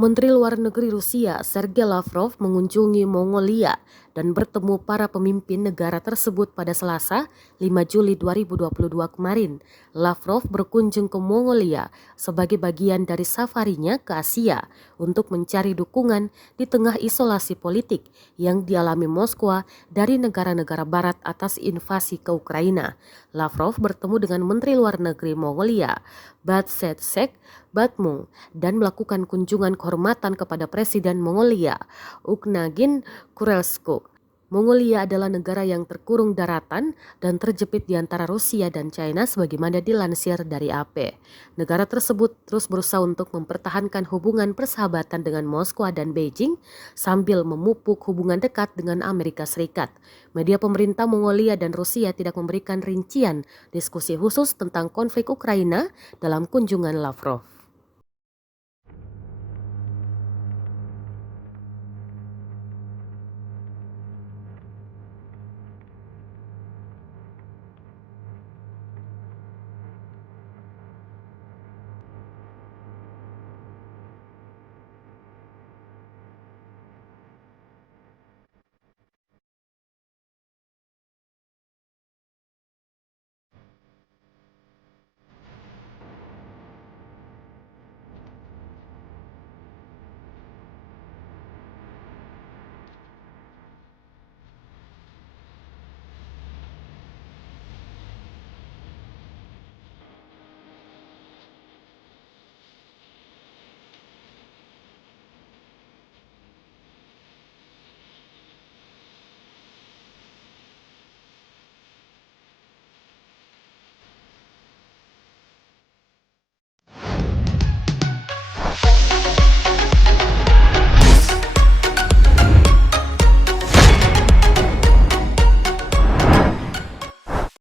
Menteri Luar Negeri Rusia Sergei Lavrov mengunjungi Mongolia dan bertemu para pemimpin negara tersebut pada Selasa, 5 Juli 2022 kemarin. Lavrov berkunjung ke Mongolia sebagai bagian dari safarinya ke Asia untuk mencari dukungan di tengah isolasi politik yang dialami Moskwa dari negara-negara barat atas invasi ke Ukraina. Lavrov bertemu dengan Menteri Luar Negeri Mongolia, Batsetsek Batmung, dan melakukan kunjungan kehormatan kepada Presiden Mongolia, Ukhnagin Khurelskuk. Mongolia adalah negara yang terkurung daratan dan terjepit di antara Rusia dan China sebagaimana dilansir dari AP. Negara tersebut terus berusaha untuk mempertahankan hubungan persahabatan dengan Moskwa dan Beijing sambil memupuk hubungan dekat dengan Amerika Serikat. Media pemerintah Mongolia dan Rusia tidak memberikan rincian diskusi khusus tentang konflik Ukraina dalam kunjungan Lavrov.